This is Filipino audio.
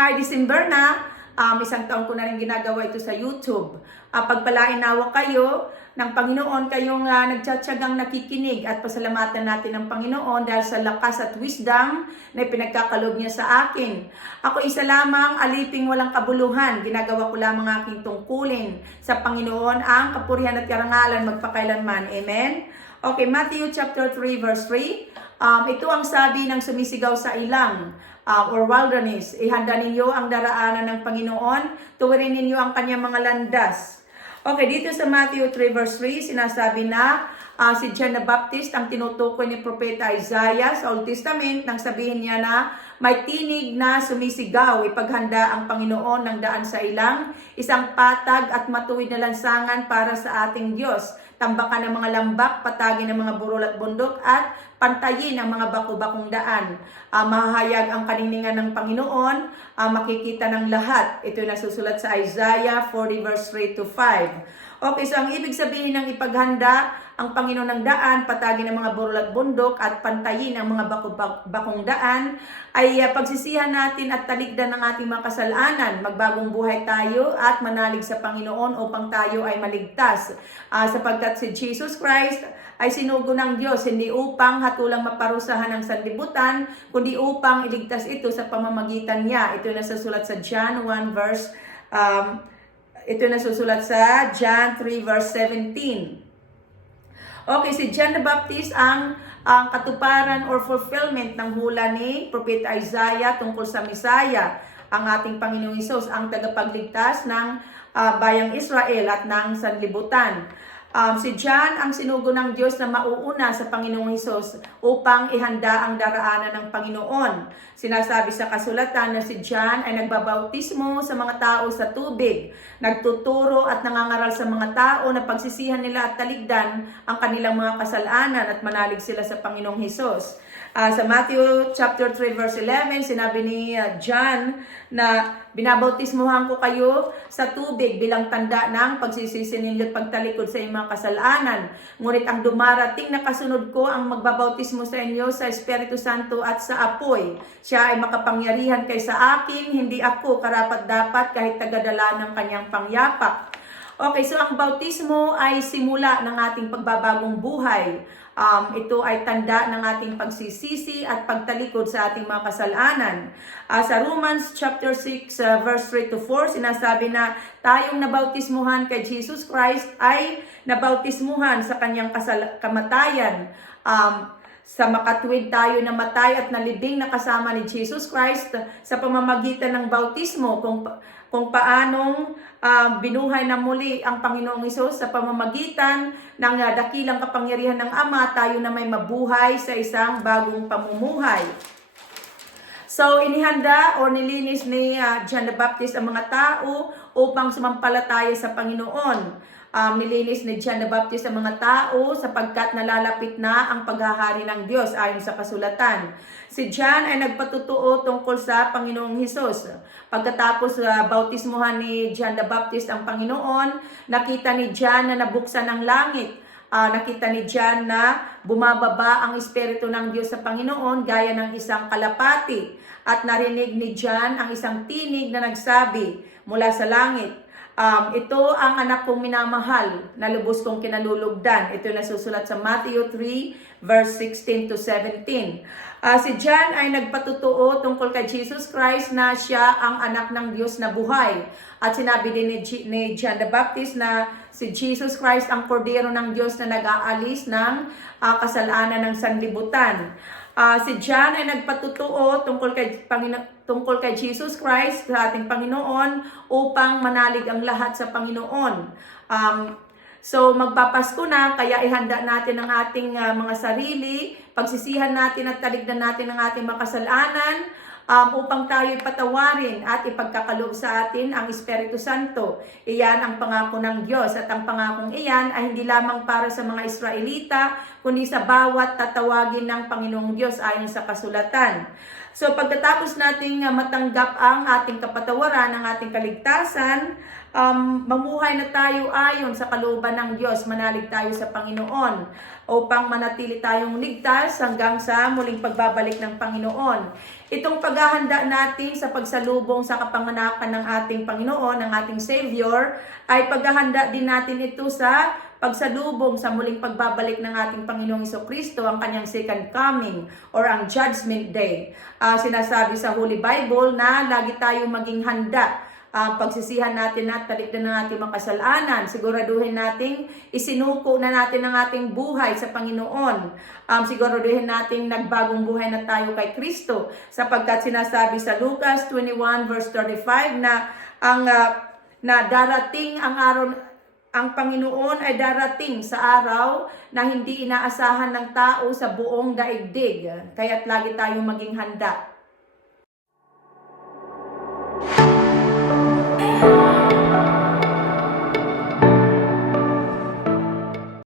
Hi, December na. Isang taon ko na rin ginagawa ito sa YouTube. Pagpalain nawa kayo ng Panginoon, kayong nagtsatsagang nakikinig at pasalamatan natin ng Panginoon dahil sa lakas at wisdom na pinagkakalob niya sa akin. Ako isa lamang, aliping walang kabuluhan. Ginagawa ko lamang aking tungkulin sa Panginoon ang kapurihan at karangalan magpakailanman. Amen? Okay, Matthew chapter 3 verse 3. Ito ang sabi ng sumisigaw sa ilang or wilderness. Ihanda ninyo ang daraanan ng Panginoon, tuwirin ninyo ang kanyang mga landas. Okay, dito sa Matthew 3 verse 3, sinasabi na si John the Baptist ang tinutukoy ni Propeta Isaiah sa Old Testament nang sabihin niya na may tinig na sumisigaw, ipaghanda ang Panginoon ng daan sa ilang, isang patag at matuwid na lansangan para sa ating Diyos. Tambakan ng mga lambak, patagin ng mga burol at bundok, at pantayin ang mga baku-bakong daan. Mahahayag ang kaniningan ng Panginoon, makikita ng lahat. Ito na susulat sa Isaiah 40 verse 3 to 5. Okay, so ang ibig sabihin ng ipaghanda ang Panginoon ng daan, patagin ng mga burol at bundok, at pantayin ang mga bakong daan, ay pagsisihan natin at talikdan ng ating mga kasalanan. Magbagong buhay tayo at manalig sa Panginoon upang tayo ay maligtas. Sapagkat si Jesus Christ ay sinugo ng Diyos, hindi upang hatulang maparusahan ng sanlibutan, kundi upang iligtas ito sa pamamagitan niya. Ito na susulat sa John 1 verse ito na susulat sa John 3 verse 17. Okay, si John the Baptist ang katuparan or fulfillment ng hula ni Prophet Isaiah tungkol sa Messiah, ang ating Panginoong Hesus, ang tagapagligtas ng bayang Israel at ng sanlibutan. Si John ang sinugo ng Diyos na mauuna sa Panginoong Hesus upang ihanda ang daraanan ng Panginoon. Sinasabi sa kasulatan na si John ay nagbabautismo sa mga tao sa tubig, nagtuturo at nangangaral sa mga tao na pagsisihan nila at taligdan ang kanilang mga kasalanan at manalig sila sa Panginoong Hesus. Sa Matthew chapter 3 verse 11, sinabi ni John na binabautismuhan ko kayo sa tubig bilang tanda ng pagsisisi ninyo at pagtalikod sa inyong mga kasalanan. Ngunit ang dumarating na kasunod ko ang magbabautismo sa inyo sa Espiritu Santo at sa apoy. Siya ay makapangyarihan kaysa akin, hindi ako karapat-dapat kahit tagadala ng kanyang pangyapak. Okay, so ang bautismo ay simula ng ating pagbabagong buhay. Ito ay tanda ng ating pagsisisi at pagtalikod sa ating mga kasalanan. Sa Romans chapter 6 verse 3 to 4, sinasabi na tayong nabautismuhan kay Jesus Christ ay nabautismuhan sa kanyang kamatayan. Sa makatuwid tayo na matay at nalibing na kasama ni Jesus Christ sa pamamagitan ng bautismo, kung paanong binuhay na muli ang Panginoong Hesus sa pamamagitan ng dakilang kapangyarihan ng Ama, tayo na may mabuhay sa isang bagong pamumuhay. So, inihanda o nilinis ni John the Baptist ang mga tao upang sumampalataya sa Panginoon. Nilinis ni John the Baptist ang mga tao sapagkat nalalapit na ang paghahari ng Diyos ayon sa kasulatan. Si John ay nagpatutuo tungkol sa Panginoong Hesus. Pagkatapos bautismuhan ni John the Baptist ang Panginoon, nakita ni John na nabuksan ang langit. Nakita ni John na bumababa ang Espiritu ng Diyos sa Panginoon gaya ng isang kalapati. At narinig ni John ang isang tinig na nagsabi mula sa langit, ito ang anak kong minamahal na lubos kong kinalulugdan. Ito na susulat sa Matthew 3 verse 16 to 17. Si John ay nagpatutuo tungkol kay Jesus Christ na siya ang anak ng Diyos na buhay. At sinabi din ni John the Baptist na si Jesus Christ ang kordero ng Diyos na nag-aalis ng kasalanan ng sanlibutan. Si John ay nagpatutuo tungkol kay Jesus Christ, sa ating Panginoon, upang manalig ang lahat sa Panginoon. So magpapasko na, kaya ihanda natin ang ating mga sarili, pagsisihan natin at taligdan natin ang ating mga kasalanan, upang tayo patawarin at ipagkakalob sa atin ang Espiritu Santo. Iyan ang pangako ng Diyos, at ang pangakong iyan ay hindi lamang para sa mga Israelita, kundi sa bawat tatawagin ng Panginoong Diyos ayon sa kasulatan. So pagkatapos nating matanggap ang ating kapatawaran, ang ating kaligtasan, mamuhay na tayo ayon sa kalooban ng Diyos, manalig tayo sa Panginoon upang manatili tayong ligtas hanggang sa muling pagbabalik ng Panginoon. Itong paghahanda natin sa pagsalubong sa kapanganakan ng ating Panginoon, ng ating Savior, ay paghahanda din natin ito sa pagsalubong sa muling pagbabalik ng ating Panginoong Jesucristo, ang kanyang second coming or ang Judgment Day. Sinasabi sa Holy Bible na lagi tayong maging handa. Pagsisihan natin at talikdan ng ating mga kasalanan. Siguraduhin nating isinuko na natin ang ating buhay sa Panginoon. Siguraduhin nating nagbagong buhay na tayo kay Kristo. Sapagkat sinasabi sa Lucas 21 verse 35 na na darating ang araw, ang Panginoon ay darating sa araw na hindi inaasahan ng tao sa buong daigdig. Kaya't lagi tayong maging handa.